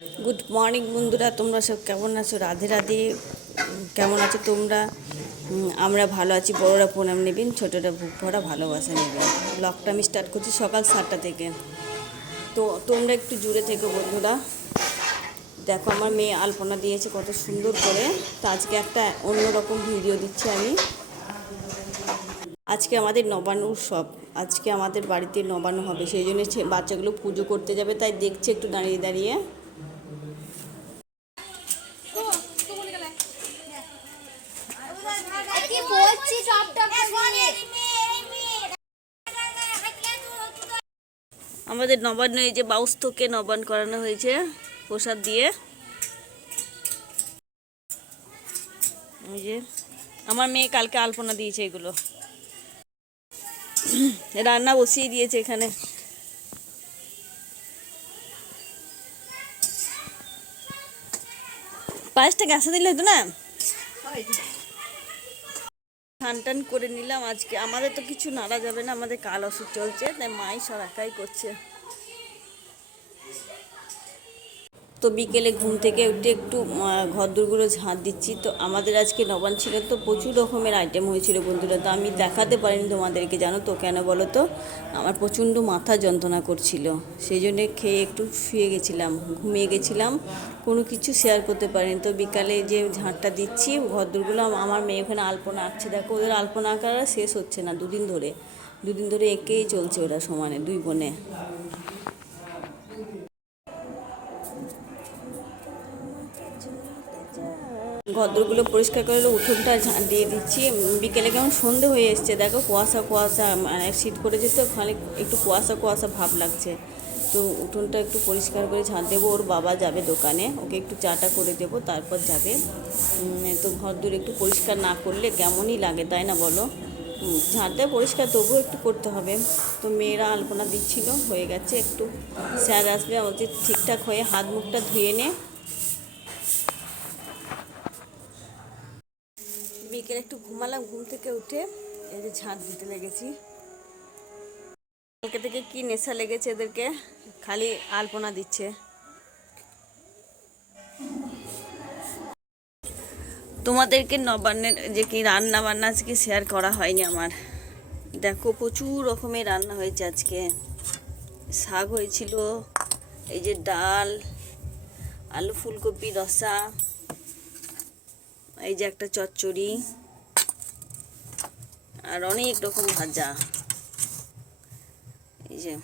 Good morning বন্ধুরা, তোমরা সব কেমন আছো? রাধে রাধে। কেমন আছো তোমরা? আমরা ভালো আছি। বড়রা প্রণাম নেবেন, ছোটরা বুক ভরা ভালোবাসা নেবেন। ব্লগটা আমি স্টার্ট করছি সকাল 7টা থেকে। তো তোমরা একটু জুড়ে থেকো বন্ধুরা। দেখো আমার মেয়ে আলপনা দিয়েছে কত সুন্দর করে। তো আজকে একটা অন্যরকম ভিডিও দিচ্ছি আমি। আজকে আমাদের নবান্ন উৎসব। আজকে আমাদের বাড়িতে নবান্ন হবে, সেই জন্য বাচ্চাগুলো পুজো করতে যাবে, তাই দেখছে একটু দাঁড়িয়ে দাঁড়িয়ে। আমাদের নবান্ন এই যে বাউস্থকে নবান্ন করানো হয়েছে প্রসাদ দিয়ে। এই যে আমার মেয়ে কালকে আলপনা দিয়েছে, এগুলো রান্না বসিয়ে দিয়েছে এখানে। পায়েসটা গাছে দিলে হতো না। টান টান করে নিলাম। আজকে আমাদের তো কিছু নাড়া যাবে না, আমাদের কাল ওষুধ চলছে, তাই মাই সব একাই করছে। তো বিকেলে ঘুম থেকে উঠে একটু ঘরদোরগুলো ঝাঁট দিচ্ছি। তো আমাদের আজকে নবান ছিল, তো প্রচুর রকমের আইটেম হয়েছিল বন্ধুরা। তো আমি দেখাতে পারিনি তোমাদেরকে, জানো তো কেন বলো তো? আমার প্রচণ্ড মাথা যন্ত্রণা করছিল, সেই জন্যে খেয়ে একটু শুয়ে গেছিলাম, ঘুমিয়ে গেছিলাম, কোনো কিছু শেয়ার করতে পারিনি। তো বিকালে যে ঝাঁটটা দিচ্ছি ঘরদোরগুলো, আমার মেয়ে ওখানে আলপনা আঁকছে। দেখো ওদের আলপনা আঁকা শেষ হচ্ছে না, দুদিন ধরে এঁকেই চলছে ওরা সমানে, দুই বোনে। ঘরদোরগুলো পরিষ্কার করে উঠোনটা ঝাঁট দিয়ে দিচ্ছি। বিকেলে কেমন সন্ধে হয়ে এসছে, দেখো কুয়াশা কুয়াশা, মানে শীত পড়েছে তো খালি একটু কুয়াশা কুয়াশা ভাব লাগছে। তো উঠোনটা একটু পরিষ্কার করে ঝাঁট দেবো। ওর বাবা যাবে দোকানে, ওকে একটু চাটা করে দেবো, তারপর যাবে। তো ঘরদোর একটু পরিষ্কার না করলে কেমনই লাগে, তাই না বলো? ঝাঁট দেওয়া পরিষ্কার তবুও একটু করতে হবে। তো মেয়েরা আলপনা দিচ্ছিল, হয়ে গেছে। একটু স্যার আসবে, ওদের ঠিকঠাক হয়ে হাত মুখটা ধুয়ে নে। বিকেলে একটু ঘুমালাম, ঘুম থেকে উঠে এই যে ঝাঁট দিতে লেগেছি। কালকে থেকে কি নেশা লেগেছে এদেরকে, খালি আলপনা দিচ্ছে। তোমাদেরকে নবান্নের যে কি রান্না বান্না আজকে শেয়ার করা হয়নি আমার। দেখো প্রচুর রকমের রান্না হয়েছে আজকে। শাক হয়েছিল, এই যে ডাল, আলু ফুলকপি রসা, এই যে একটা চচ্চড়ি, আর অনেক রকম ভাজা। এই যে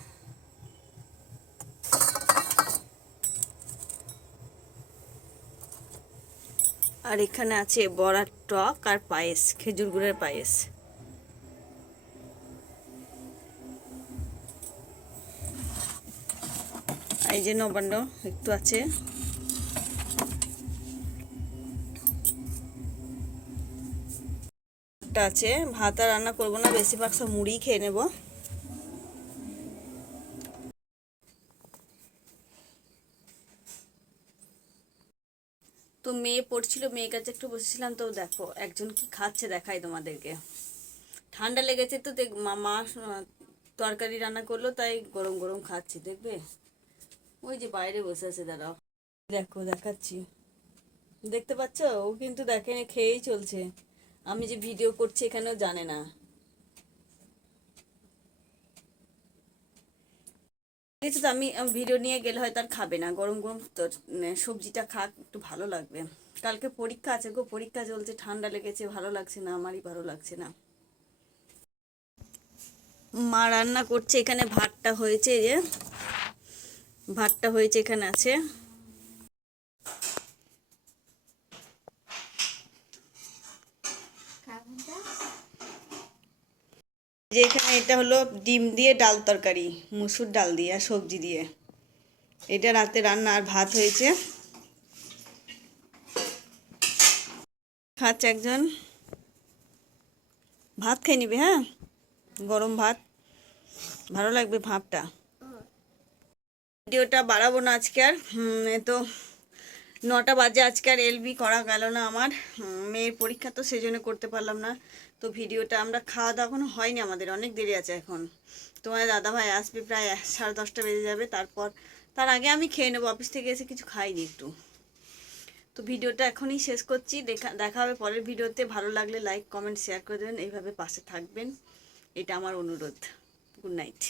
আর এখানে আছে বড়ার টক আর পায়েস, খেজুর গুড়ের পায়েস। এই যে নবান্ন একটু আছে। আছে ভাত আর রান্না করবো না, বেশিরভাগ সব মুড়ি খেয়ে নেব। তো মেয়ে পড়ছিল, মেয়ের কাছে একটু বসেছিলাম। তো দেখো একজন কি খাচ্ছে, দেখাই তোমাদেরকে। ঠান্ডা লেগেছে তো মা তরকারি রান্না করলো, তাই গরম গরম খাচ্ছি, দেখবে। ওই যে বাইরে বসে আছে, দাঁড়াও দেখো দেখাচ্ছি, দেখতে পাচ্ছ? ও কিন্তু দেখেনি, খেয়েই চলছে। আমি যে ভিডিও করছি এখানেও জানে না। ঠিক আছে, তো আমি ভিডিও নিয়ে গেলে হয়তো আর খাবে না। গরম গরম সবজিটা খাক, একটু ভালো লাগবে। কালকে পরীক্ষা আছে গো, পরীক্ষা চলছে, ঠান্ডা লেগেছে, ভালো লাগছে না, আমারই ভালো লাগছে না। মা রান্না করছে, এখানে ভাতটা হয়েছে, এই যে ভাতটা হয়েছে এখানে আছে। যে এখানে এটা হলো ডিম দিয়ে ডাল তরকারি, মুসুর ডাল দিয়ে আর সবজি দিয়ে। এটা রাতে রান্না, আর ভাত হয়েছে। খাচ্ছে একজন, ভাত খেয়ে নিবে, হ্যাঁ গরম ভাত ভালো লাগবে ভাতটা। ভিডিওটা বাড়াবো না আজকে আর। তো 9টা বাজে, আজকে আর এলবি করা গেল না আমার। মেয়ের পরীক্ষা তো সেই জন্য করতে পারলাম না। তো ভিডিওটা আমরা খাওয়া দাওয়া এখনো হয়নি, আমাদের অনেক দেরি আছে এখন। তোমার দাদাভাই আসবে প্রায় 10:30 বেজে যাবে, তারপর তার আগে আমি খেয়ে নেবো, অফিস থেকে এসে কিছু খাইনি একটু। তো ভিডিওটা এখনই শেষ করছি, দেখা হবে পরের ভিডিওতে। ভালো লাগলে লাইক কমেন্ট শেয়ার করে দেবেন, এইভাবে পাশে থাকবেন, এটা আমার অনুরোধ। Good night.